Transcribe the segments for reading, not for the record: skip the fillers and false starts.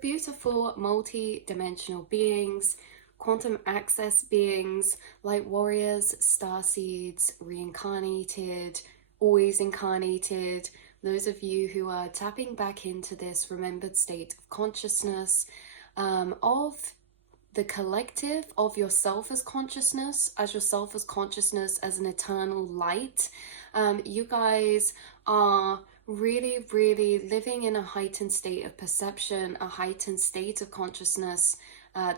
beautiful multi-dimensional beings, quantum access beings, light warriors, star seeds, reincarnated, always incarnated, those of you who are tapping back into this remembered state of consciousness, of the collective, of yourself as consciousness, as an eternal light. You guys are really, really living in a heightened state of perception, a heightened state of consciousness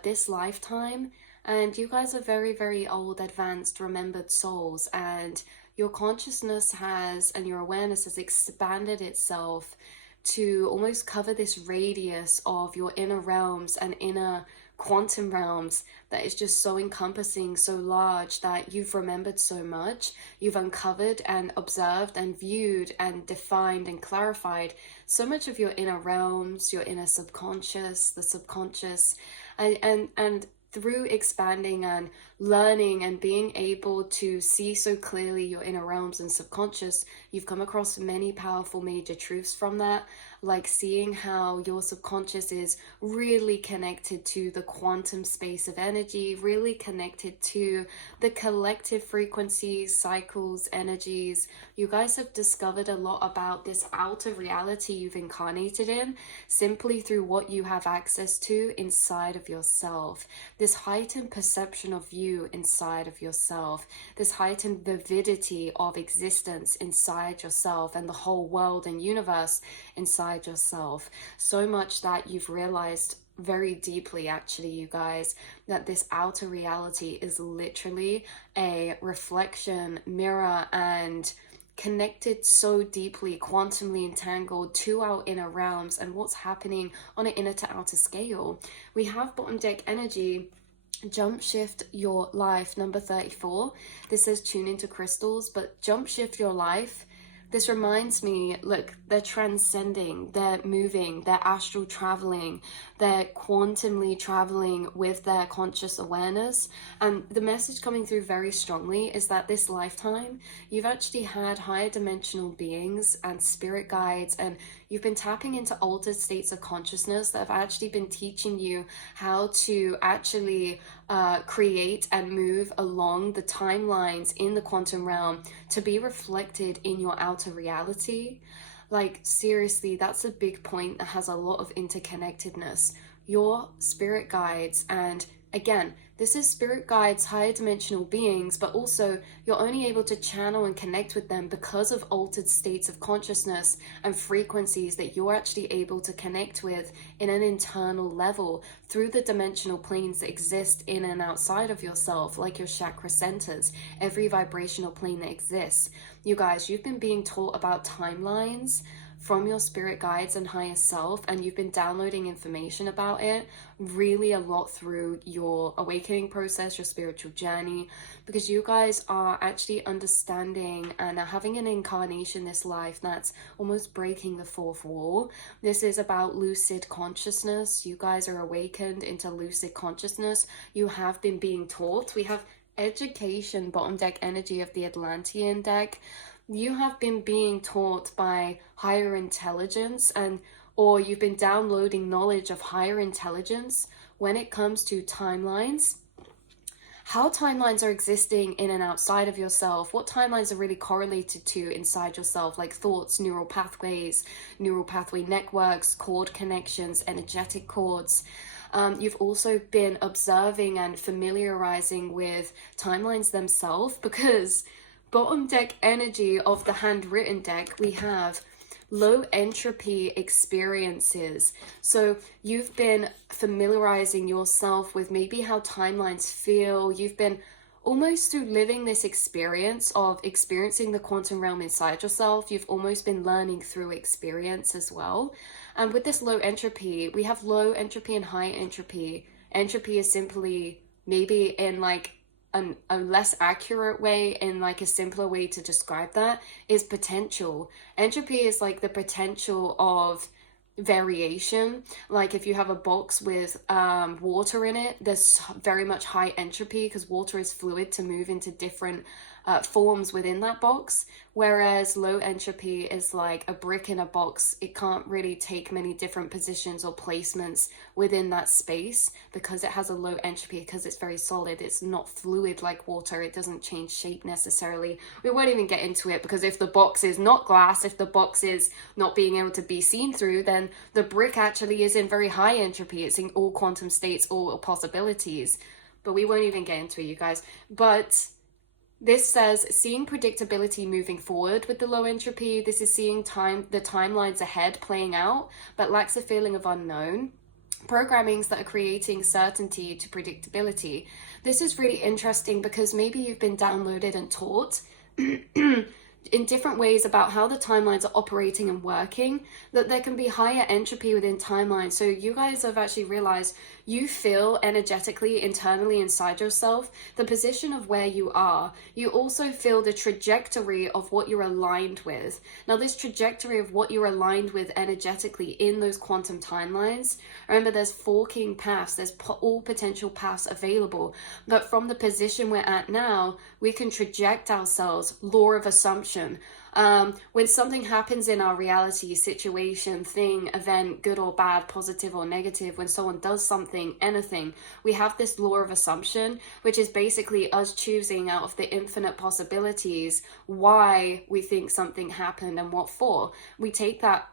this lifetime. And you guys are very, very old, advanced, remembered souls. And your consciousness has, and your awareness has expanded itself to almost cover this radius of your inner realms and inner quantum realms that is just so encompassing, so large, that you've remembered so much. You've uncovered and observed and viewed and defined and clarified so much of your inner realms, your inner subconscious, the subconscious, and through expanding and learning and being able to see so clearly your inner realms and subconscious, you've come across many powerful major truths from that, like seeing how your subconscious is really connected to the quantum space of energy, really connected to the collective frequencies, cycles, energies. You guys have discovered a lot about this outer reality you've incarnated in simply through what you have access to inside of yourself. This heightened perception of you inside of yourself, this heightened vividity of existence inside yourself and the whole world and universe inside yourself. So much that you've realized very deeply, actually, you guys, that this outer reality is literally a reflection, mirror, and connected so deeply, quantumly entangled to our inner realms and what's happening on an inner to outer scale. We have bottom deck energy, jump shift your life, number 34. This says tune into crystals, but jump shift your life. This reminds me, look, they're transcending, they're moving, they're astral traveling, they're quantumly traveling with their conscious awareness. And the message coming through very strongly is that this lifetime, you've actually had higher dimensional beings and spirit guides, and you've been tapping into altered states of consciousness that have actually been teaching you how to actually create and move along the timelines in the quantum realm to be reflected in your outer reality. Like, seriously, that's a big point that has a lot of interconnectedness. Your spirit guides, and again, this is spirit guides, higher dimensional beings, but also you're only able to channel and connect with them because of altered states of consciousness and frequencies that you're actually able to connect with in an internal level through the dimensional planes that exist in and outside of yourself, like your chakra centers, every vibrational plane that exists. You guys, you've been being taught about timelines from your spirit guides and higher self, and you've been downloading information about it really a lot through your awakening process, your spiritual journey, because you guys are actually understanding and are having an incarnation this life that's almost breaking the fourth wall. This is about lucid consciousness. You guys are awakened into lucid consciousness. You have been being taught. We have education, bottom deck energy of the Atlantean deck. You have been being taught by higher intelligence, or you've been downloading knowledge of higher intelligence when it comes to timelines, how timelines are existing in and outside of yourself, what timelines are really correlated to inside yourself, like thoughts, neural pathways, neural pathway networks, cord connections, energetic cords. You've also been observing and familiarizing with timelines themselves, because bottom deck energy of the handwritten deck, we have low entropy experiences. So you've been familiarizing yourself with maybe how timelines feel. You've been almost through living this experience of experiencing the quantum realm inside yourself. You've almost been learning through experience as well. And with this low entropy, we have low entropy and high entropy. Entropy is simply, maybe in like a less accurate way, in like a simpler way to describe that, is potential. Entropy is like the potential of variation. Like if you have a box with water in it, there's very much high entropy because water is fluid to move into different forms within that box, whereas low entropy is like a brick in a box. It can't really take many different positions or placements within that space because it has a low entropy, because it's very solid. It's not fluid like water. It doesn't change shape necessarily. We won't even get into it, because if the box is not glass, if the box is not being able to be seen through, then the brick actually is in very high entropy. It's in all quantum states, all possibilities. But we won't even get into it, you guys. But this says seeing predictability moving forward with the low entropy. This is seeing the timelines ahead playing out, but lacks a feeling of unknown. Programmings that are creating certainty to predictability. This is really interesting because maybe you've been downloaded and taught in different ways about how the timelines are operating and working, that there can be higher entropy within timelines. So you guys have actually realized you feel energetically, internally inside yourself, the position of where you are. You also feel the trajectory of what you're aligned with. Now, this trajectory of what you're aligned with energetically in those quantum timelines, remember there's forking paths, there's all potential paths available. But from the position we're at now, we can traject ourselves, law of assumption. When something happens in our reality, situation, thing, event, good or bad, positive or negative, when someone does something, anything, we have this law of assumption, which is basically us choosing out of the infinite possibilities why we think something happened and what for. We take that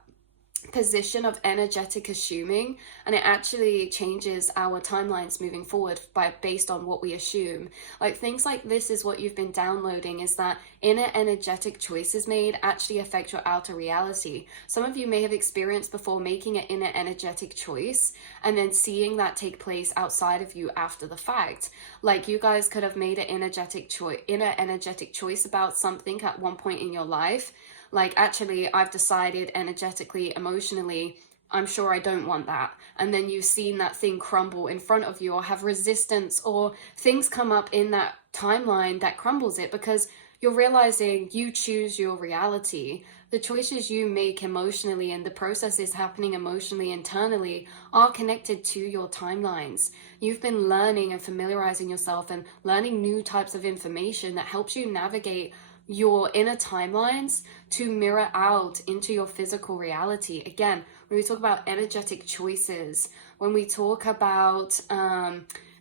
position of energetic assuming, and it actually changes our timelines moving forward based on what we assume. Like things like this is what you've been downloading, is that inner energetic choices made actually affect your outer reality. Some of you may have experienced before making an inner energetic choice and then seeing that take place outside of you after the fact. Like you guys could have made an inner energetic choice about something at one point in your life. Like, actually, I've decided energetically, emotionally, I'm sure I don't want that. And then you've seen that thing crumble in front of you, or have resistance, or things come up in that timeline that crumbles it, because you're realizing you choose your reality. The choices you make emotionally and the processes happening emotionally internally are connected to your timelines. You've been learning and familiarizing yourself and learning new types of information that helps you navigate your inner timelines to mirror out into your physical reality. Again, when we talk about energetic choices, when we talk about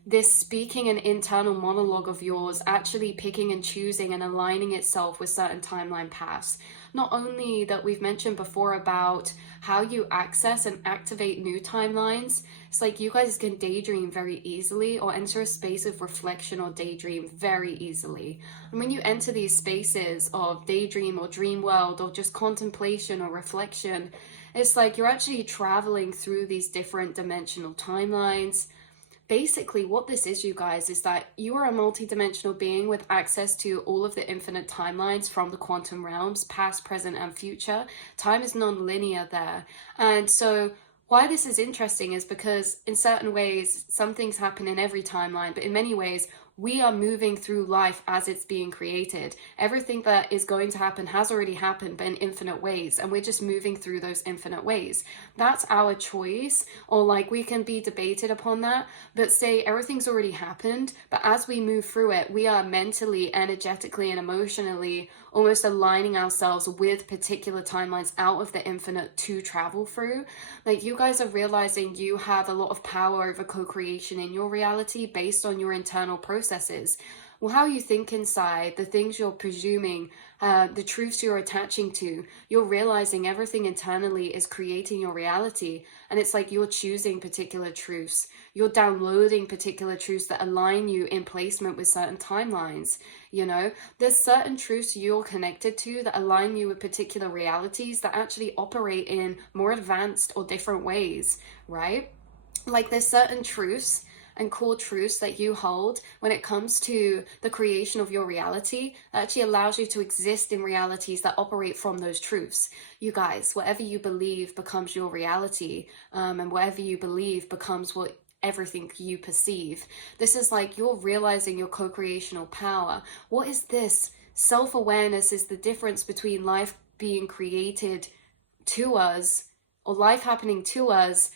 this speaking an internal monologue of yours actually picking and choosing and aligning itself with certain timeline paths. Not only that, we've mentioned before about how you access and activate new timelines. It's like you guys can daydream very easily, or enter a space of reflection or daydream very easily. And when you enter these spaces of daydream or dream world or just contemplation or reflection, it's like you're actually traveling through these different dimensional timelines. Basically, what this is, you guys, is that you are a multidimensional being with access to all of the infinite timelines from the quantum realms, past, present, and future. Time is non-linear there. And so why this is interesting is because in certain ways, some things happen in every timeline, but in many ways, we are moving through life as it's being created. Everything that is going to happen has already happened, but in infinite ways, and we're just moving through those infinite ways. That's our choice, or like we can be debated upon that, but say everything's already happened, but as we move through it, we are mentally, energetically, and emotionally almost aligning ourselves with particular timelines out of the infinite to travel through. Like you guys are realizing you have a lot of power over co-creation in your reality based on your internal processes. Well, how you think inside, the things you're presuming, the truths you're attaching to, you're realizing everything internally is creating your reality. And it's like you're choosing particular truths. You're downloading particular truths that align you in placement with certain timelines. You know, there's certain truths you're connected to that align you with particular realities that actually operate in more advanced or different ways, right? Like there's certain truths and core truths that you hold when it comes to the creation of your reality that actually allows you to exist in realities that operate from those truths. You guys, whatever you believe becomes your reality, and whatever you believe becomes what everything you perceive. This is like you're realizing your co-creational power. What is this? Self-awareness is the difference between life being created to us, or life happening to us.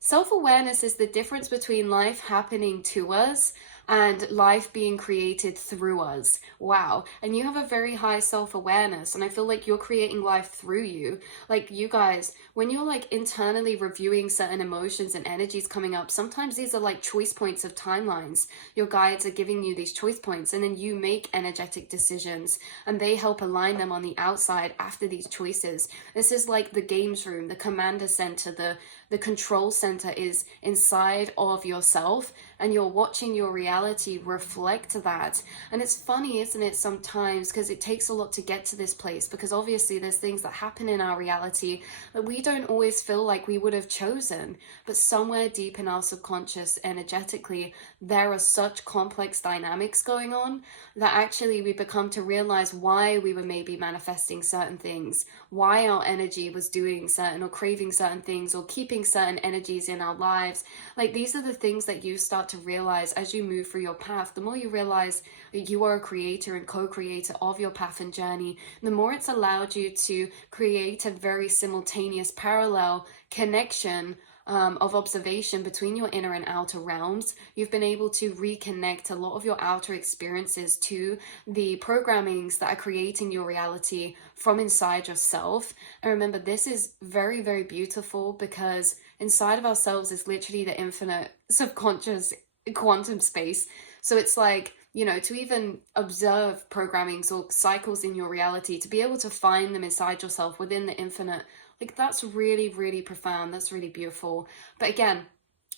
Self-awareness is the difference between life happening to us and life being created through us. Wow. And you have a very high self-awareness, and I feel like you're creating life through you. Like, you guys, when you're like internally reviewing certain emotions and energies coming up, sometimes these are like choice points of timelines. Your guides are giving you these choice points, and then you make energetic decisions, and they help align them on the outside after these choices. This is like the games room, the commander center, the control center is inside of yourself, and you're watching your reality reflect that. And it's funny, isn't it, sometimes, because it takes a lot to get to this place, because obviously there's things that happen in our reality that we don't always feel like we would have chosen, but somewhere deep in our subconscious, energetically, there are such complex dynamics going on that actually we become to realize why we were maybe manifesting certain things, why our energy was doing certain or craving certain things or keeping certain energies in our lives. Like, these are the things that you start to realize as you move through your path. The more you realize that you are a creator and co-creator of your path and journey, the more it's allowed you to create a very simultaneous parallel connection of observation between your inner and outer realms. You've been able to reconnect a lot of your outer experiences to the programmings that are creating your reality from inside yourself. And remember, this is very, very beautiful, because inside of ourselves is literally the infinite subconscious quantum space. So it's like, you know, to even observe programmings or cycles in your reality, to be able to find them inside yourself within the infinite, like, that's really, really profound. That's really beautiful. But again,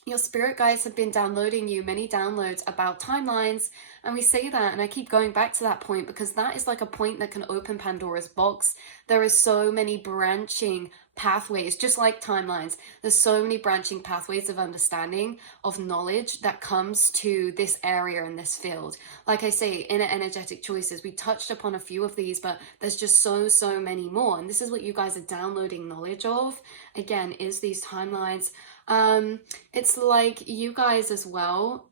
your spirit guides have been downloading you many downloads about timelines. And we say that, and I keep going back to that point, because that is like a point that can open Pandora's box. There is so many branching pathways, just like timelines. There's so many branching pathways of understanding, of knowledge that comes to this area in this field. Like I say, inner energetic choices, we touched upon a few of these, but there's just so many more. And this is what you guys are downloading knowledge of, again, is these timelines. It's like you guys as well,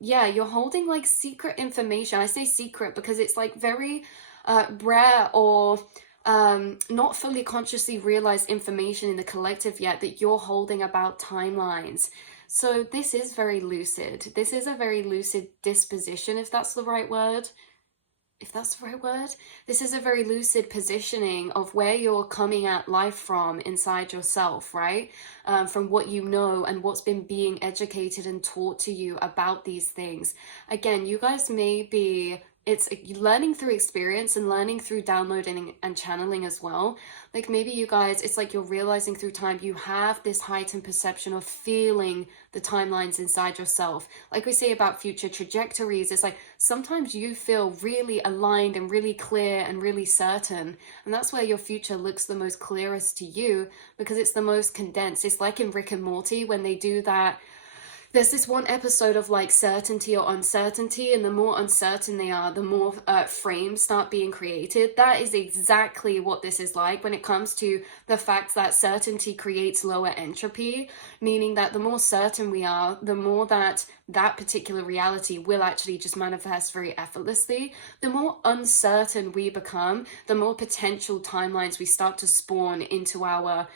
yeah, you're holding like secret information. I say secret because it's like very rare or not fully consciously realized information in the collective yet that you're holding about timelines. So this is very lucid. This is a very lucid disposition, if that's the right word. This is a very lucid positioning of where you're coming at life from inside yourself, right? From what you know and what's been being educated and taught to you about these things. Again, you guys may be, it's learning through experience and learning through downloading and channeling as well. Like, maybe you guys, it's like you're realizing through time you have this heightened perception of feeling the timelines inside yourself. Like we say about future trajectories, it's like sometimes you feel really aligned and really clear and really certain. And that's where your future looks the most clearest to you, because it's the most condensed. It's like in Rick and Morty when they do that. There's this one episode of like certainty or uncertainty, and the more uncertain they are, the more frames start being created. That is exactly what this is like when it comes to the fact that certainty creates lower entropy, meaning that the more certain we are, the more that that particular reality will actually just manifest very effortlessly. The more uncertain we become, the more potential timelines we start to spawn into our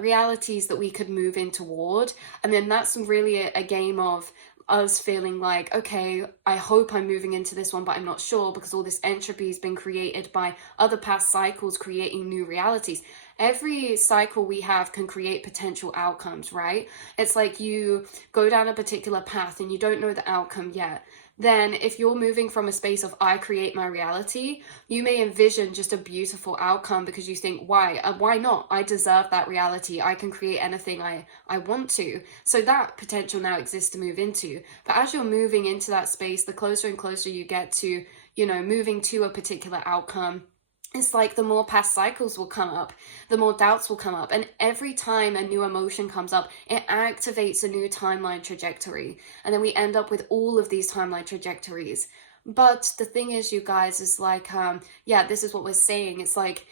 realities that we could move in toward. And then that's really a game of us feeling like, okay, I hope I'm moving into this one, but I'm not sure, because all this entropy has been created by other past cycles creating new realities. Every cycle we have can create potential outcomes, right? It's like you go down a particular path and you don't know the outcome yet. Then if you're moving from a space of I create my reality, you may envision just a beautiful outcome because you think, why not? I deserve that reality. I can create anything I want to. So that potential now exists to move into. But as you're moving into that space, the closer and closer you get to, you know, moving to a particular outcome, it's like the more past cycles will come up, the more doubts will come up. And every time a new emotion comes up, it activates a new timeline trajectory. And then we end up with all of these timeline trajectories. But the thing is, you guys, is like, yeah, this is what we're saying. It's like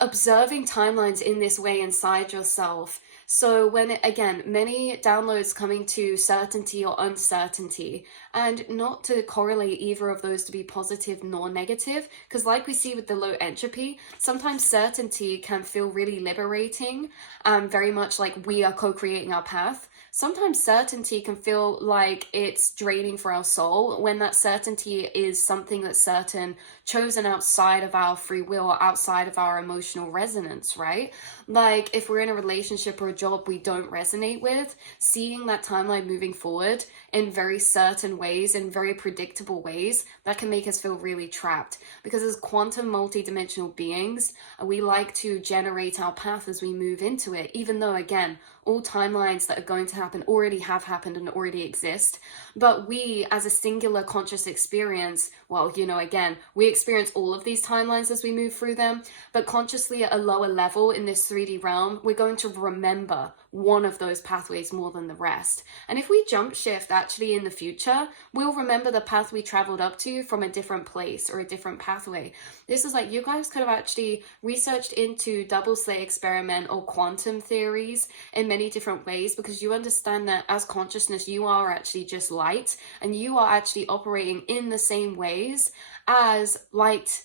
observing timelines in this way inside yourself. So when, again, many downloads coming to certainty or uncertainty, and not to correlate either of those to be positive nor negative, because like we see with the low entropy, sometimes certainty can feel really liberating, very much like we are co-creating our path. sometimes certainty can feel like it's draining for our soul when that certainty is something that's certain, chosen outside of our free will or outside of our emotional resonance, right? Like if we're in a relationship or a job we don't resonate with, seeing that timeline moving forward in very certain ways, in very predictable ways, that can make us feel really trapped. Because as quantum multidimensional beings, we like to generate our path as we move into it, even though, again, all timelines that are going to happen already have happened and already exist. But we, as a singular conscious experience, well, again, we experience all of these timelines as we move through them, but consciously at a lower level in this 3D realm, we're going to remember one of those pathways more than the rest. And if we jump shift actually in the future, we'll remember the path we traveled up to from a different place or a different pathway. This is like, you guys could have actually researched into double slit experiment or quantum theories in many different ways, because you understand that as consciousness, you are actually just light, and you are actually operating in the same ways as light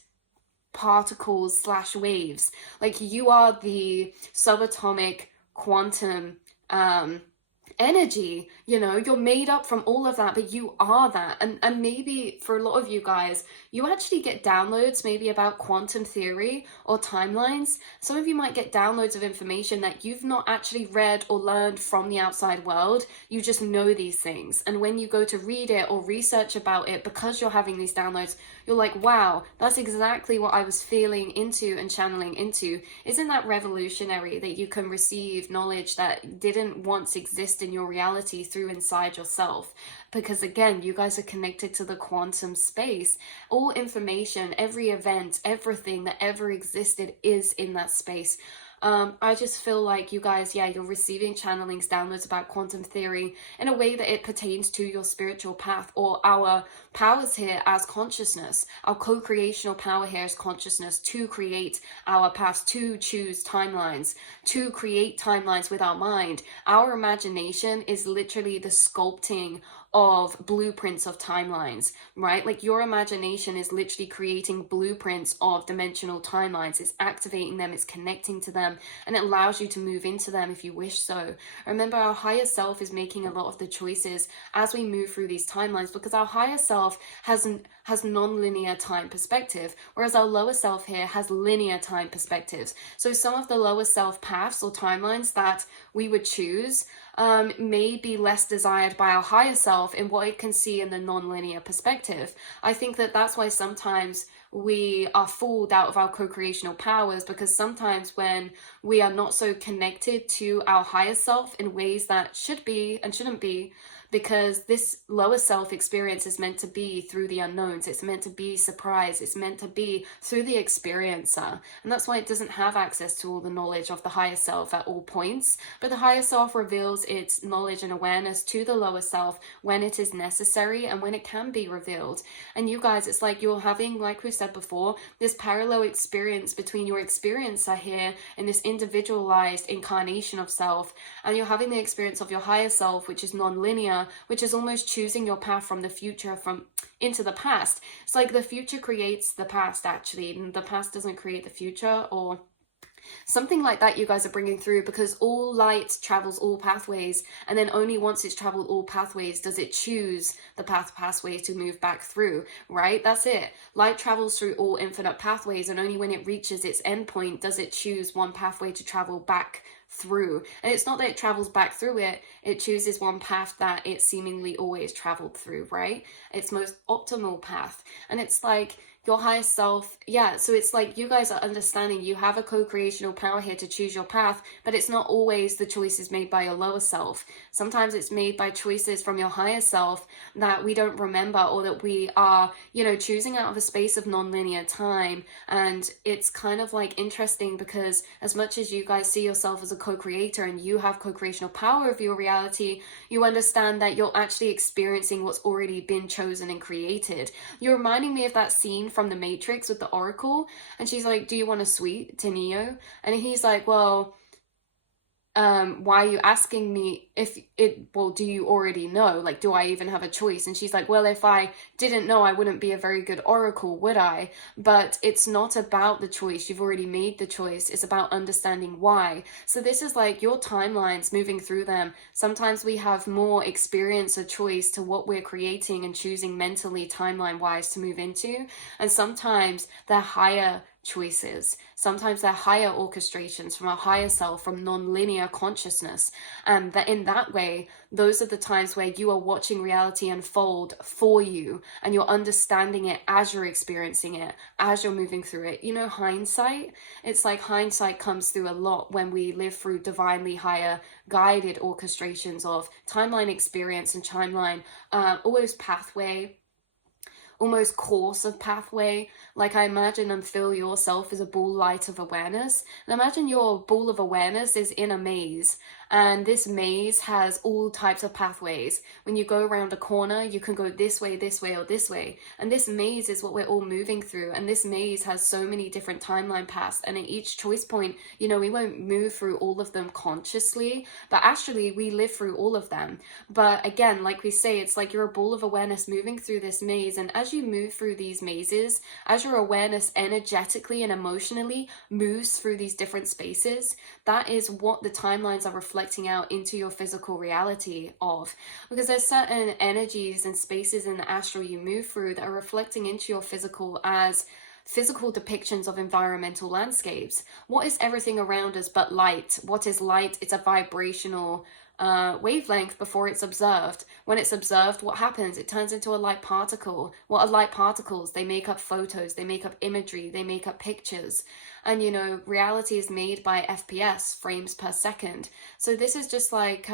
particles slash waves. Like you are the subatomic quantum energy, you're made up from all of that, but you are that. And maybe for a lot of you guys, you actually get downloads maybe about quantum theory or timelines. Some of you might get downloads of information that you've not actually read or learned from the outside world. You just know these things, and when you go to read it or research about it, because you're having these downloads, you're like, wow, that's exactly what I was feeling into and channeling into. Isn't that revolutionary that you can receive knowledge that didn't once exist in your reality through inside yourself? Because again, you guys are connected to the quantum space. All information, every event, everything that ever existed is in that space. I just feel like you guys, you're receiving channelings, downloads about quantum theory in a way that it pertains to your spiritual path or our powers here as consciousness, our co-creational power here as consciousness to create our paths, to choose timelines, to create timelines with our mind. Our imagination is literally the sculpting of blueprints of timelines, right? Like your imagination is literally creating blueprints of dimensional timelines. It's activating them, it's connecting to them, and it allows you to move into them if you wish so. Remember, our higher self is making a lot of the choices as we move through these timelines, because our higher self has non-linear time perspective, whereas our lower self here has linear time perspectives. So some of the lower self paths or timelines that we would choose may be less desired by our higher self in what it can see in the non-linear perspective. I think that that's why sometimes we are fooled out of our co-creational powers, because sometimes when we are not so connected to our higher self in ways that should be and shouldn't be, because this lower self experience is meant to be through the unknowns, it's meant to be surprise, it's meant to be through the experiencer, and that's why it doesn't have access to all the knowledge of the higher self at all points. But the higher self reveals its knowledge and awareness to the lower self when it is necessary and when it can be revealed. And you guys, it's like you're having, like we said before, this parallel experience between your experiencer here in this individualized incarnation of self, and you're having the experience of your higher self, which is non-linear, which is almost choosing your path from the future from into the past. It's like the future creates the past, actually, and the past doesn't create the future, or something like that you guys are bringing through, because all light travels all pathways, and then only once it's traveled all pathways does it choose the pathway to move back through, right? That's it. Light travels through all infinite pathways, and only when it reaches its endpoint does it choose one pathway to travel back through. And it's not that it travels back through it, it chooses one path that it seemingly always traveled through, right? Its most optimal path. And it's like your higher self, so it's like you guys are understanding you have a co-creational power here to choose your path, but it's not always the choices made by your lower self. Sometimes it's made by choices from your higher self that we don't remember, or that we are, choosing out of a space of non-linear time. And it's kind of like interesting, because as much as you guys see yourself as a co-creator and you have co-creational power of your reality, you understand that you're actually experiencing what's already been chosen and created. You're reminding me of that scene from the Matrix with the Oracle, and she's like, do you want a sweet, to Neo? And he's like, well, why are you asking me if it, well, do you already know? Like, do I even have a choice? And she's like, well, if I didn't know, I wouldn't be a very good oracle, would I? But it's not about the choice. You've already made the choice. It's about understanding why. So this is like your timelines, moving through them. Sometimes we have more experience or choice to what we're creating and choosing mentally, timeline wise, to move into. And sometimes they're higher choices. Sometimes they're higher orchestrations from our higher self, from non-linear consciousness. And that in that way, those are the times where you are watching reality unfold for you and you're understanding it as you're experiencing it, as you're moving through it. You know, hindsight, it's like hindsight comes through a lot when we live through divinely higher guided orchestrations of timeline experience and timeline, almost pathway, almost course of pathway. Like, I imagine and feel yourself as a ball light of awareness. And imagine your ball of awareness is in a maze. And this maze has all types of pathways. When you go around a corner, you can go this way, or this way. And this maze is what we're all moving through. And this maze has so many different timeline paths. And at each choice point, you know, we won't move through all of them consciously, but actually we live through all of them. But again, like we say, it's like you're a ball of awareness moving through this maze. And as you move through these mazes, as your awareness energetically and emotionally moves through these different spaces, that is what the timelines are reflecting out into your physical reality of. Because there's certain energies and spaces in the astral you move through that are reflecting into your physical as physical depictions of environmental landscapes. What is everything around us but light? What is light? It's a vibrational wavelength before it's observed. When it's observed, what happens? It turns into a light particle. What are light particles? They make up photos, they make up imagery, they make up pictures. And you know, reality is made by FPS, frames per second. So this is just like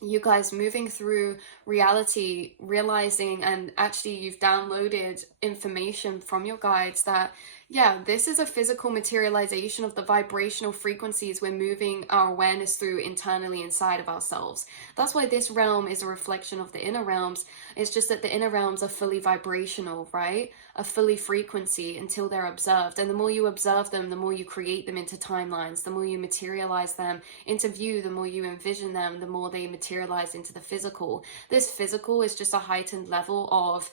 you guys moving through reality, realizing, and actually you've downloaded information from your guides that, yeah, this is a physical materialization of the vibrational frequencies we're moving our awareness through internally inside of ourselves. That's why this realm is a reflection of the inner realms. It's just that the inner realms are fully vibrational, right? A fully frequency until they're observed. And the more you observe them, the more you create them into timelines, the more you materialize them into view, the more you envision them, the more they materialize into the physical. This physical is just a heightened level of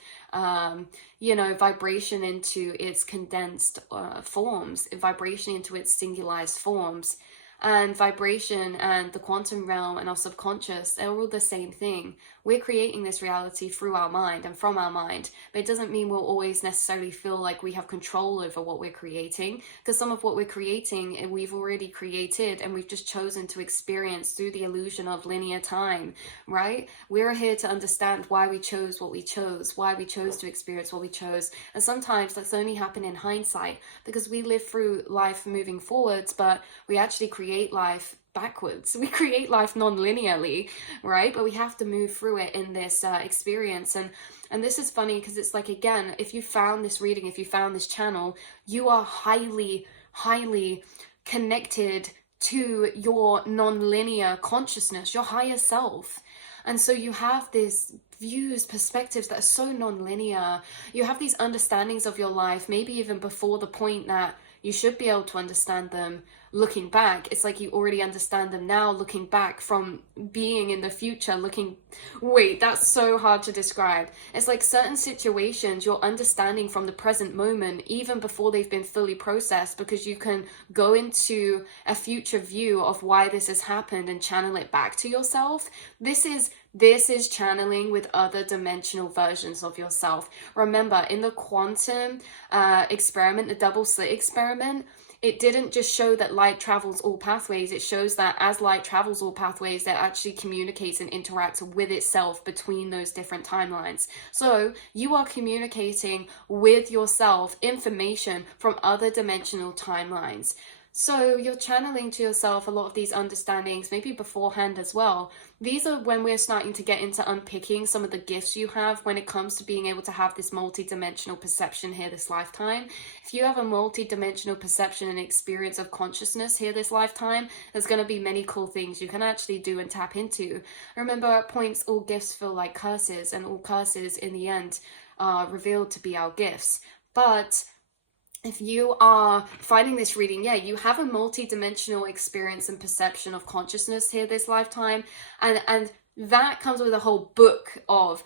you know, vibration into its condensed forms, vibration into its singularized forms. And vibration and the quantum realm and our subconscious, they're all the same thing. We're creating this reality through our mind and from our mind, but it doesn't mean we'll always necessarily feel like we have control over what we're creating, because some of what we're creating we've already created and we've just chosen to experience through the illusion of linear time, right? We're here to understand why we chose what we chose, why we chose to experience what we chose. And sometimes that's only happened in hindsight because we live through life moving forwards, but we actually create life backwards. We create life non-linearly, right? But we have to move through it in this experience. And this is funny because it's like, again, if you found this reading, if you found this channel, you are highly, highly connected to your non-linear consciousness, your higher self. And so you have these views, perspectives that are so non-linear. You have these understandings of your life, maybe even before the point that you should be able to understand them looking back. It's like you already understand them now looking back, from being in the future looking, wait, that's so hard to describe. It's like certain situations you're understanding from the present moment even before they've been fully processed, because you can go into a future view of why this has happened and channel it back to yourself. This is channeling with other dimensional versions of yourself. Remember, in the quantum experiment, the double slit experiment, it didn't just show that light travels all pathways. It shows that as light travels all pathways, it actually communicates and interacts with itself between those different timelines. So you are communicating with yourself information from other dimensional timelines. So you're channeling to yourself a lot of these understandings, maybe beforehand as well. These are when we're starting to get into unpicking some of the gifts you have when it comes to being able to have this multi-dimensional perception here this lifetime. If you have a multi-dimensional perception and experience of consciousness here this lifetime, there's going to be many cool things you can actually do and tap into. Remember, at points, all gifts feel like curses, and all curses in the end are revealed to be our gifts. But if you are finding this reading, yeah, you have a multi-dimensional experience and perception of consciousness here this lifetime, and that comes with a whole book of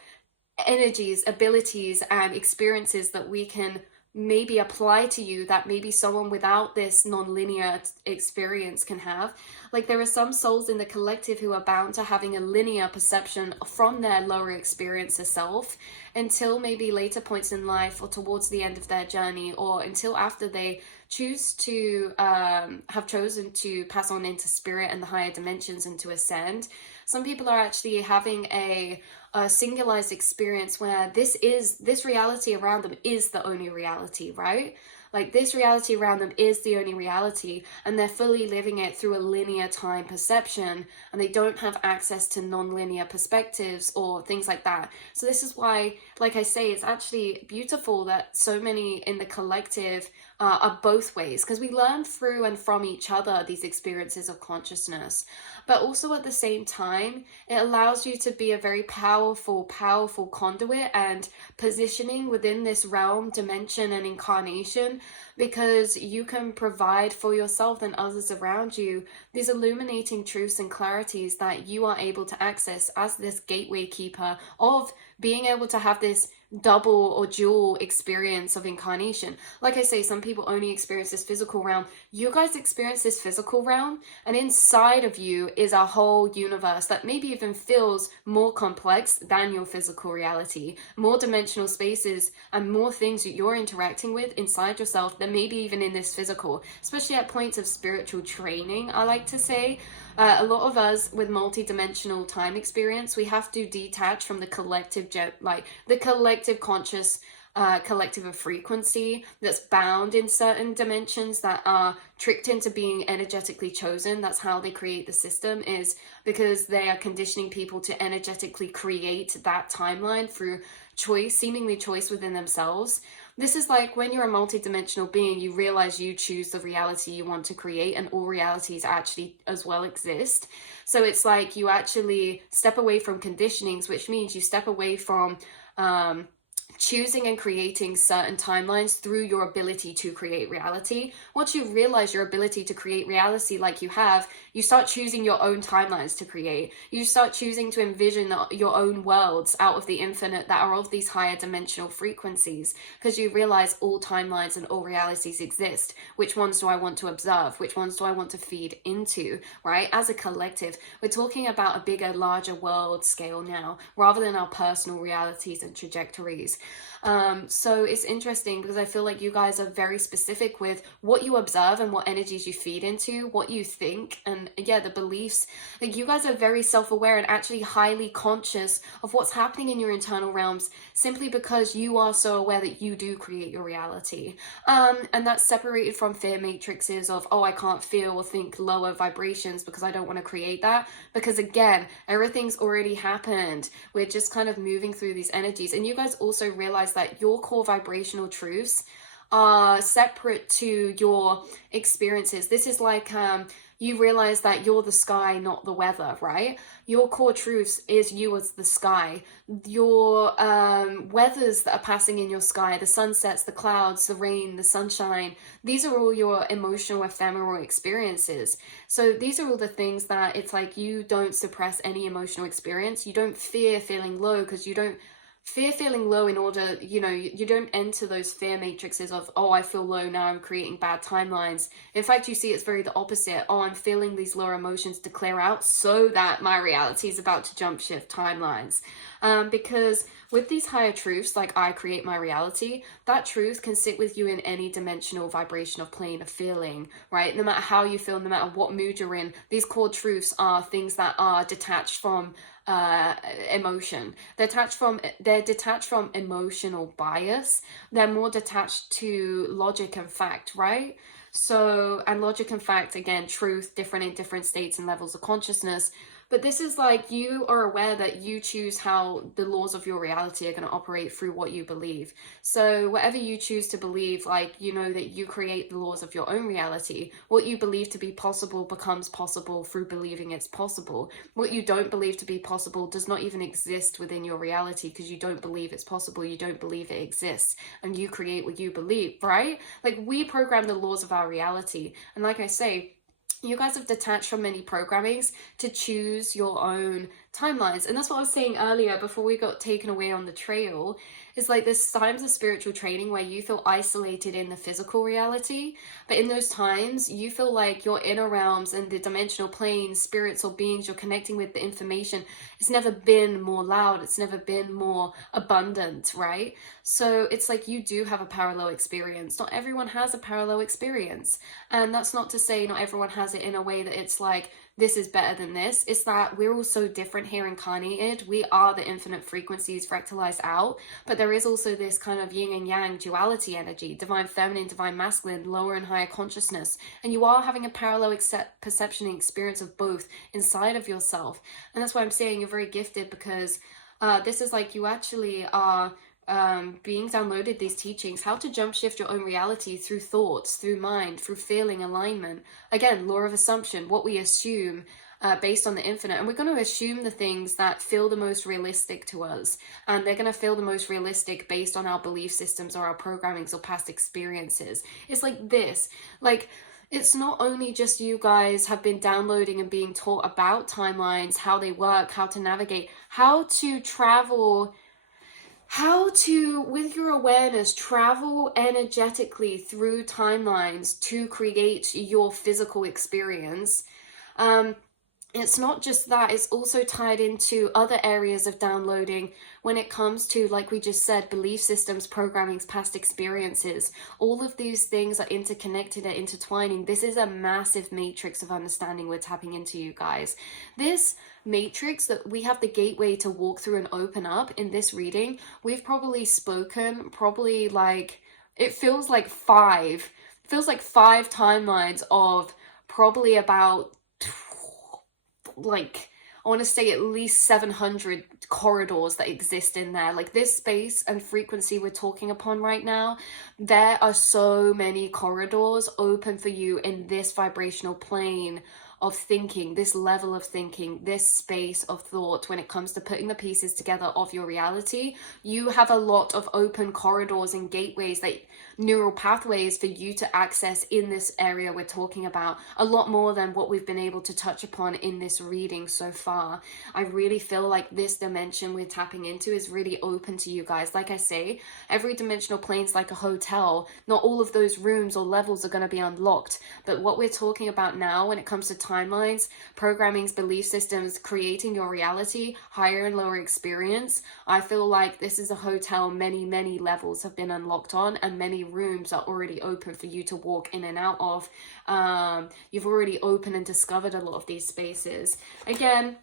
energies, abilities, and experiences that we can maybe apply to you that maybe someone without this non-linear experience can have. Like, there are some souls in the collective who are bound to having a linear perception from their lower experience of self until maybe later points in life or towards the end of their journey, or until after they choose to have chosen to pass on into spirit and the higher dimensions and to ascend. Some people are actually having a singularized experience where this reality around them is the only reality, right? Like, this reality around them is the only reality, and they're fully living it through a linear time perception, and they don't have access to non-linear perspectives or things like that. So this is why, like I say, it's actually beautiful that so many in the collective are both ways, because we learn through and from each other these experiences of consciousness. But also at the same time, it allows you to be a very powerful conduit and positioning within this realm, dimension, and incarnation, because you can provide for yourself and others around you these illuminating truths and clarities that you are able to access as this gateway keeper of being able to have this double or dual experience of incarnation. Like I say, some people only experience this physical realm. You guys experience this physical realm, and inside of you is a whole universe that maybe even feels more complex than your physical reality, more dimensional spaces and more things that you're interacting with inside yourself than maybe even in this physical, especially at points of spiritual training, I like to say. A lot of us with multi-dimensional time experience, we have to detach from the collective like the collective conscious collective of frequency that's bound in certain dimensions that are tricked into being energetically chosen. That's how they create the system, is because they are conditioning people to energetically create that timeline through choice, seemingly choice within themselves. This is like when you're a multidimensional being, you realize you choose the reality you want to create, and all realities actually as well exist. So it's like you actually step away from conditionings, which means you step away from choosing and creating certain timelines through your ability to create reality. Once you realize your ability to create reality like you have, you start choosing your own timelines to create. You start choosing to envision your own worlds out of the infinite that are of these higher dimensional frequencies, because you realize all timelines and all realities exist. Which ones do I want to observe? Which ones do I want to feed into, right? As a collective, we're talking about a bigger, larger world scale now, rather than our personal realities and trajectories. So it's interesting because I feel like you guys are very specific with what you observe and what energies you feed into, what you think, and yeah, the beliefs. Like, you guys are very self-aware and actually highly conscious of what's happening in your internal realms, simply because you are so aware that you do create your reality. And that's separated from fear matrices of, oh, I can't feel or think lower vibrations because I don't want to create that. Because again, everything's already happened. We're just kind of moving through these energies. And you guys also realize that your core vibrational truths are separate to your experiences. This is like you realize that you're the sky, not the weather, right? Your core truths is you as the sky. Your weathers that are passing in your sky, the sunsets, the clouds, the rain, the sunshine, these are all your emotional, ephemeral experiences. So these are all the things that it's like you don't suppress any emotional experience. You don't fear feeling low because you don't fear feeling low in order, you don't enter those fear matrices of, oh, I feel low, now I'm creating bad timelines. In fact, you see it's very the opposite. Oh, I'm feeling these lower emotions to clear out so that my reality is about to jump shift timelines. Because with these higher truths, like I create my reality, that truth can sit with you in any dimensional vibration of plane of feeling, right? No matter how you feel, no matter what mood you're in, these core truths are things that are detached from emotion. They're detached from emotional bias. They're more detached to logic and fact, right? So, and logic and fact, again, truth, different in different states and levels of consciousness. But this is like, you are aware that you choose how the laws of your reality are going to operate through what you believe. So whatever you choose to believe, like, you know that you create the laws of your own reality. What you believe to be possible becomes possible through believing it's possible. What you don't believe to be possible does not even exist within your reality, because you don't believe it's possible, you don't believe it exists, and you create what you believe, right? Like, we program the laws of our reality. And like I say, you guys have detached from many programmings to choose your own timelines. And that's what I was saying earlier before we got taken away on the trail. Is like, there's times of spiritual training where you feel isolated in the physical reality, but in those times you feel like your inner realms and the dimensional planes, spirits or beings you're connecting with, the information, it's never been more loud, it's never been more abundant, right? So it's like, you do have a parallel experience. Not everyone has a parallel experience, and that's not to say not everyone has it in a way that it's like, this is better than this. It's that we're all so different here incarnated. We are the infinite frequencies fractalized out, but there is also this kind of yin and yang duality energy, divine feminine, divine masculine, lower and higher consciousness, and you are having a parallel perception and experience of both inside of yourself. And that's why I'm saying you're very gifted, because this is like, you actually are being downloaded these teachings, how to jump shift your own reality through thoughts, through mind, through feeling, alignment. Again, law of assumption, what we assume based on the infinite. And we're going to assume the things that feel the most realistic to us. And they're going to feel the most realistic based on our belief systems or our programmings or past experiences. It's like this, like, it's not only just you guys have been downloading and being taught about timelines, how they work, how to navigate, how to travel, how to, with your awareness, travel energetically through timelines to create your physical experience. It's not just that, it's also tied into other areas of downloading when it comes to, like we just said, belief systems, programmings, past experiences. All of these things are interconnected and intertwining. This is a massive matrix of understanding we're tapping into, you guys. This matrix that we have the gateway to walk through and open up in this reading, we've probably spoken, like, it feels like five timelines of probably about, like, I want to say at least 700 corridors that exist in there. Like, this space and frequency we're talking upon right now, there are so many corridors open for you in this vibrational plane of thinking, this level of thinking, this space of thought. When it comes to putting the pieces together of your reality, you have a lot of open corridors and gateways, that neural pathways for you to access in this area we're talking about, a lot more than what we've been able to touch upon in this reading so far. I really feel like this dimension we're tapping into is really open to you guys. Like I say, every dimensional plane is like a hotel. Not all of those rooms or levels are going to be unlocked, but what we're talking about now when it comes to timelines, programmings, belief systems, creating your reality, higher and lower experience, I feel like this is a hotel many levels have been unlocked on, and many rooms are already open for you to walk in and out of. You've already opened and discovered a lot of these spaces. Again,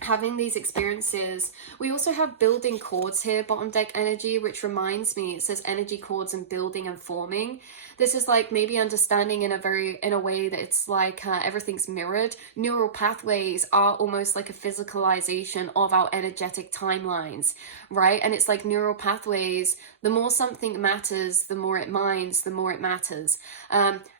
having these experiences. We also have building chords here, bottom deck energy, which reminds me, it says energy chords and building and forming. This is like maybe understanding in a way that it's like everything's mirrored. Neural pathways are almost like a physicalization of our energetic timelines, right? And it's like neural pathways, the more something matters, the more it minds, the more it matters.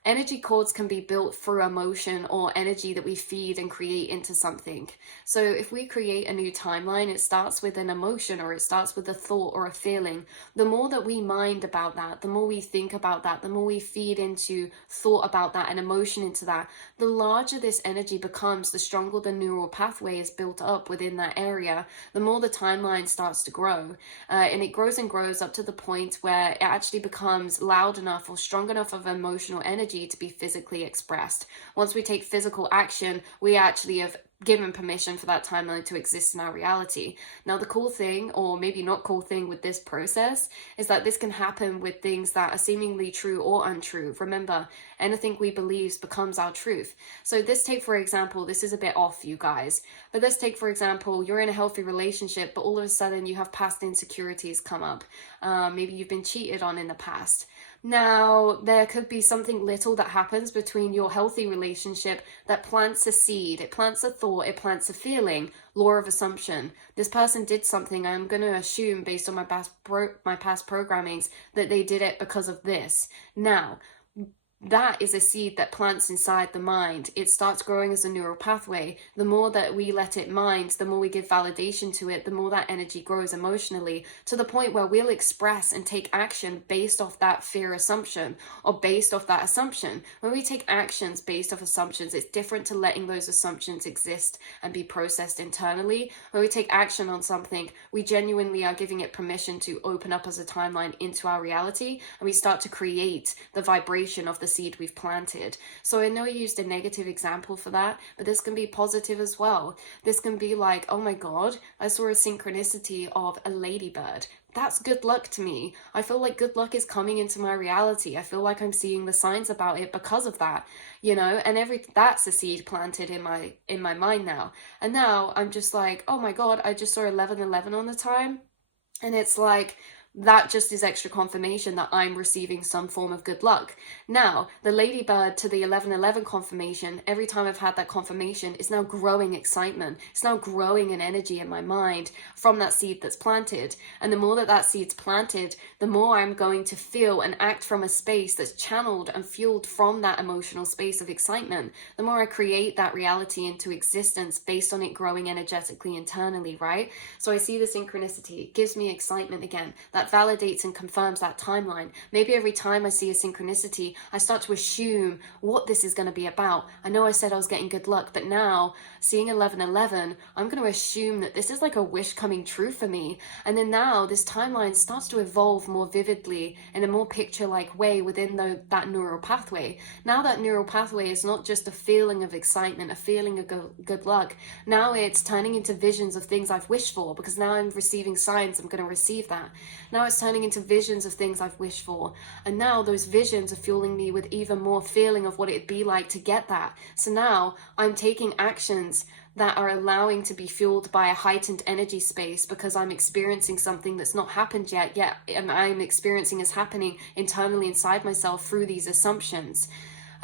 Energy chords can be built through emotion or energy that we feed and create into something. So if we create a new timeline, it starts with an emotion, or it starts with a thought or a feeling. The more that we mind about that, the more we think about that, the more we feed into thought about that and emotion into that, the larger this energy becomes, the stronger the neural pathway is built up within that area, the more the timeline starts to grow. And it grows and grows up to the point where it actually becomes loud enough or strong enough of emotional energy to be physically expressed. Once we take physical action, we actually have given permission for that timeline to exist in our reality. Now, the cool thing, or maybe not cool thing, with this process is that this can happen with things that are seemingly true or untrue. Remember, anything we believe becomes our truth. So this take, for example, this is a bit off, you guys, but let's take, for example, you're in a healthy relationship, but all of a sudden you have past insecurities come up. Maybe you've been cheated on in the past. Now, there could be something little that happens between your healthy relationship that plants a seed, it plants a thought, it plants a feeling. Law of assumption. This person did something. I'm going to assume, based on my past programmings, that they did it because of this. Now, that is a seed that plants inside the mind. It starts growing as a neural pathway. The more that we let it mind, the more we give validation to it, the more that energy grows emotionally, to the point where we'll express and take action based off that fear assumption, or based off that assumption. When we take actions based off assumptions, it's different to letting those assumptions exist and be processed internally. When we take action on something, we genuinely are giving it permission to open up as a timeline into our reality, and we start to create the vibration of the seed we've planted. So I know I used a negative example for that, but this can be positive as well. This can be like, oh my god, I saw a synchronicity of a ladybird. That's good luck to me. I feel like good luck is coming into my reality. I feel like I'm seeing the signs about it because of that, you know, and that's a seed planted in my mind now. And now I'm just like, oh my god, I just saw 11:11 on the time, and it's like, that just is extra confirmation that I'm receiving some form of good luck. Now, the ladybird to the 11:11 confirmation, every time I've had that confirmation, is now growing excitement. It's now growing an energy in my mind from that seed that's planted. And the more that that seed's planted, the more I'm going to feel and act from a space that's channeled and fueled from that emotional space of excitement. The more I create that reality into existence based on it growing energetically internally, right? So I see the synchronicity. It gives me excitement again. That validates and confirms that timeline. Maybe every time I see a synchronicity, I start to assume what this is going to be about. I know I said I was getting good luck, but now seeing 11:11, I'm going to assume that this is like a wish coming true for me. And then now this timeline starts to evolve more vividly in a more picture-like way within that neural pathway. Now that neural pathway is not just a feeling of excitement, a feeling of good luck. Now it's turning into visions of things I've wished for, because now I'm receiving signs I'm going to receive that. Now it's turning into visions of things I've wished for. And now those visions are fueling me with even more feeling of what it'd be like to get that. So now I'm taking actions that are allowing to be fueled by a heightened energy space, because I'm experiencing something that's not happened yet, and I'm experiencing as happening internally inside myself through these assumptions.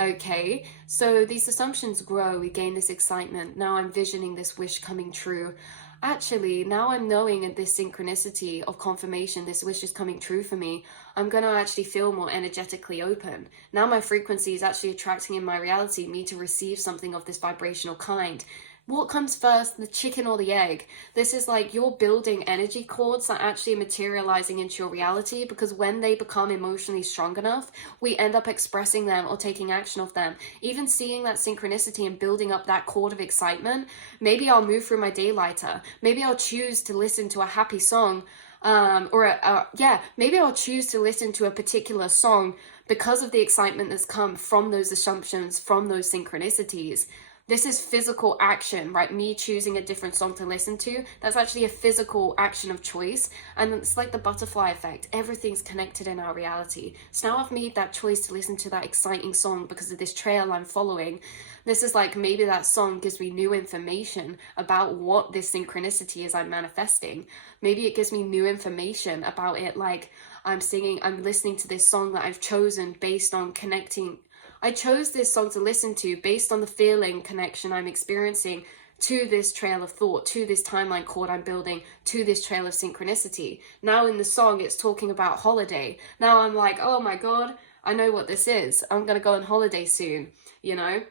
Okay, so these assumptions grow, we gain this excitement. Now I'm visioning this wish coming true. Actually, now I'm knowing at this synchronicity of confirmation, this wish is coming true for me, I'm going to actually feel more energetically open. Now my frequency is actually attracting in my reality me to receive something of this vibrational kind. What comes first, the chicken or the egg? This is like you're building energy cords that actually are materializing into your reality, because when they become emotionally strong enough, we end up expressing them or taking action of them. Even seeing that synchronicity and building up that cord of excitement, maybe I'll move through my day lighter. Maybe I'll choose to listen to a happy song, maybe I'll choose to listen to a particular song because of the excitement that's come from those assumptions, from those synchronicities. This is physical action, right? Me choosing a different song to listen to, that's actually a physical action of choice. And it's like the butterfly effect. Everything's connected in our reality. So now I've made that choice to listen to that exciting song because of this trail I'm following. This is like, maybe that song gives me new information about what this synchronicity is I'm manifesting. Maybe it gives me new information about it, like I'm listening to this song that I've chosen based on connecting. I chose this song to listen to based on the feeling connection I'm experiencing to this trail of thought, to this timeline cord I'm building, to this trail of synchronicity. Now in the song, it's talking about holiday. Now I'm like, oh my god, I know what this is. I'm going to go on holiday soon, you know?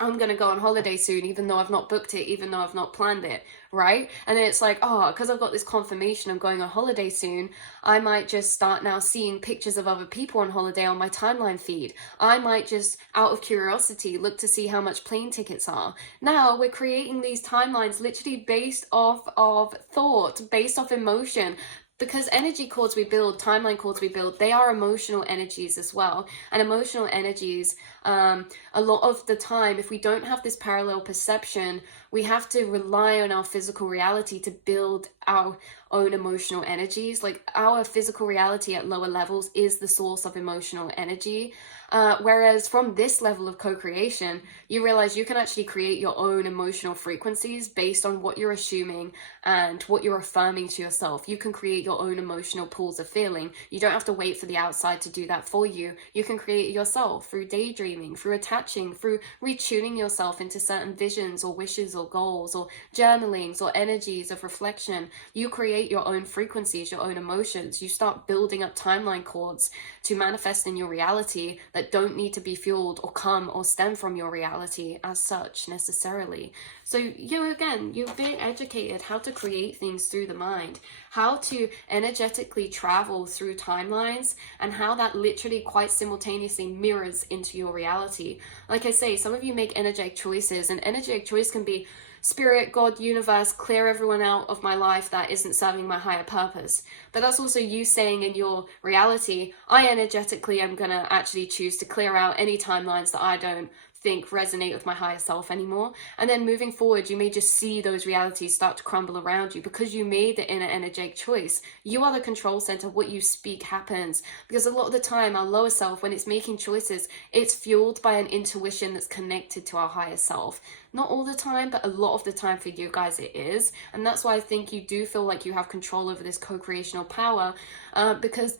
I'm going to go on holiday soon, even though I've not booked it, even though I've not planned it, right? And then it's like, oh, because I've got this confirmation I'm going on holiday soon, I might just start now seeing pictures of other people on holiday on my timeline feed. I might just, out of curiosity, look to see how much plane tickets are. Now we're creating these timelines literally based off of thought, based off emotion. Because energy cords we build, timeline cords we build, they are emotional energies as well. And emotional energies, a lot of the time, if we don't have this parallel perception, We have to rely on our physical reality to build our own emotional energies. Like our physical reality at lower levels is the source of emotional energy. Whereas from this level of co-creation, you realize you can actually create your own emotional frequencies based on what you're assuming and what you're affirming to yourself. You can create your own emotional pools of feeling. You don't have to wait for the outside to do that for you. You can create it yourself through daydreaming, through attaching, through retuning yourself into certain visions or wishes or goals or journalings or energies of reflection. You create your own frequencies, your own emotions. You start building up timeline cords to manifest in your reality that don't need to be fueled or come or stem from your reality as such necessarily. So you're being educated how to create things through the mind, how to energetically travel through timelines, and how that literally quite simultaneously mirrors into your reality. Like I say, some of you make energetic choices, and energetic choice can be spirit, God, universe, clear everyone out of my life that isn't serving my higher purpose. But that's also you saying in your reality, I energetically am going to actually choose to clear out any timelines that I don't think resonate with my higher self anymore. And then moving forward, you may just see those realities start to crumble around you because you made the inner energetic choice. You are the control center. What you speak happens. Because a lot of the time, our lower self, when it's making choices, it's fueled by an intuition that's connected to our higher self. Not all the time, but a lot of the time for you guys it is. And that's why I think you do feel like you have control over this co-creational power, because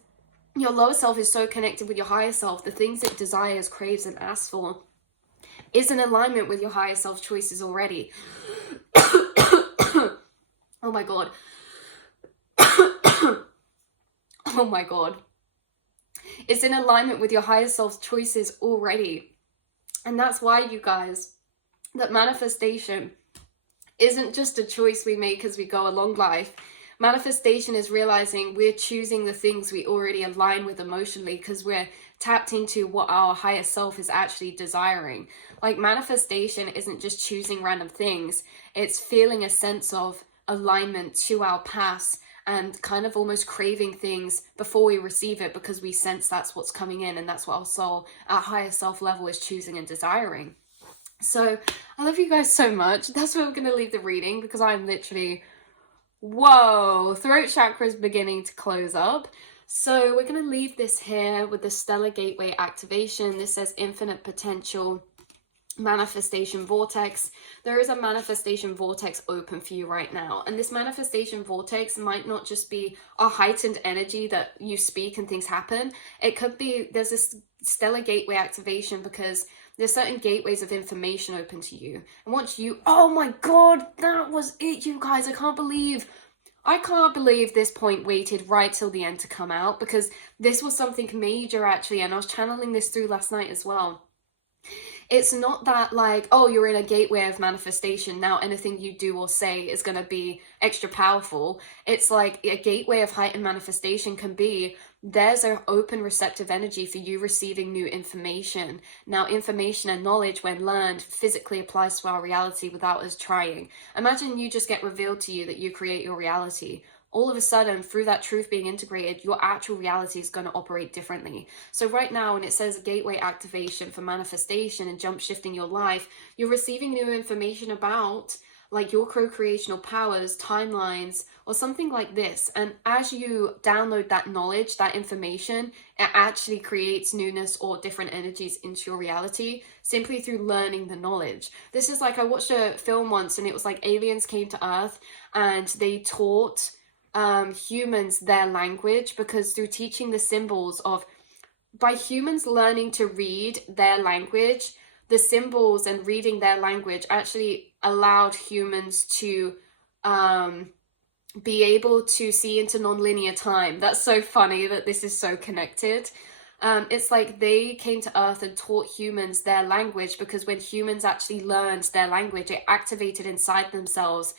your lower self is so connected with your higher self. The things it desires, craves, and asks for is in alignment with your higher self choices already. Oh my god. Oh my god. It's in alignment with your higher self's choices already. And that's why, you guys, that manifestation isn't just a choice we make as we go along life. Manifestation is realizing we're choosing the things we already align with emotionally because we're tapped into what our higher self is actually desiring. Like, manifestation isn't just choosing random things, it's feeling a sense of alignment to our past and kind of almost craving things before we receive it because we sense that's what's coming in and that's what our soul, our higher self level, is choosing and desiring. So I love you guys so much. That's where we're going to leave the reading because I'm literally, whoa, throat chakra is beginning to close up. So we're going to leave this here with the Stellar Gateway activation. This says infinite potential, manifestation vortex. There is a manifestation vortex open for you right now, and this manifestation vortex might not just be a heightened energy that you speak and things happen. It could be there's this stellar gateway activation because there's certain gateways of information open to you, and once you, oh my god, that was it, you guys. I can't believe this point waited right till the end to come out, because this was something major actually, and I was channeling this through last night as well. It's not that like, oh, you're in a gateway of manifestation, now anything you do or say is going to be extra powerful. It's like a gateway of heightened manifestation can be, there's an open receptive energy for you receiving new information. Now, information and knowledge, when learned, physically applies to our reality without us trying. Imagine you just get revealed to you that you create your reality. All of a sudden, through that truth being integrated, your actual reality is going to operate differently. So right now, when it says gateway activation for manifestation and jump shifting your life, you're receiving new information about like your co-creational powers, timelines, or something like this. And as you download that knowledge, that information, it actually creates newness or different energies into your reality simply through learning the knowledge. This is like, I watched a film once and it was like aliens came to Earth and they taught humans their language, because through teaching the symbols of, by humans learning to read their language, the symbols and reading their language actually allowed humans to be able to see into nonlinear time. That's so funny that this is so connected. It's like they came to Earth and taught humans their language, because when humans actually learned their language, it activated inside themselves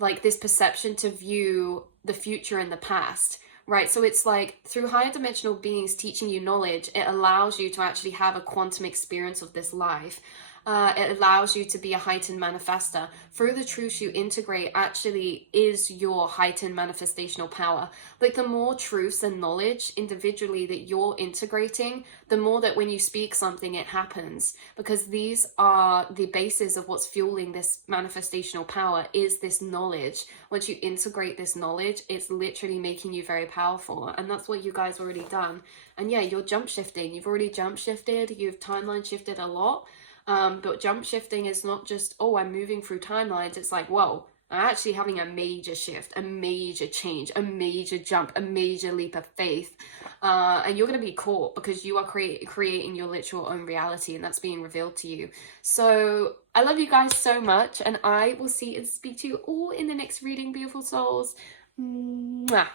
like this perception to view the future and the past, right? So it's like through higher dimensional beings teaching you knowledge, it allows you to actually have a quantum experience of this life. It allows you to be a heightened manifester. Through the truths you integrate actually is your heightened manifestational power. Like the more truths and knowledge individually that you're integrating, the more that when you speak something, it happens. Because these are the basis of what's fueling this manifestational power, is this knowledge. Once you integrate this knowledge, it's literally making you very powerful. And that's what you guys already done. And yeah, you're jump shifting. You've already jump shifted. You've timeline shifted a lot. But jump shifting is not just, oh, I'm moving through timelines. It's like, whoa, I'm actually having a major shift, a major change, a major jump, a major leap of faith. And you're going to be caught because you are creating your literal own reality, and that's being revealed to you. So I love you guys so much, and I will see and speak to you all in the next reading, beautiful souls. Mwah.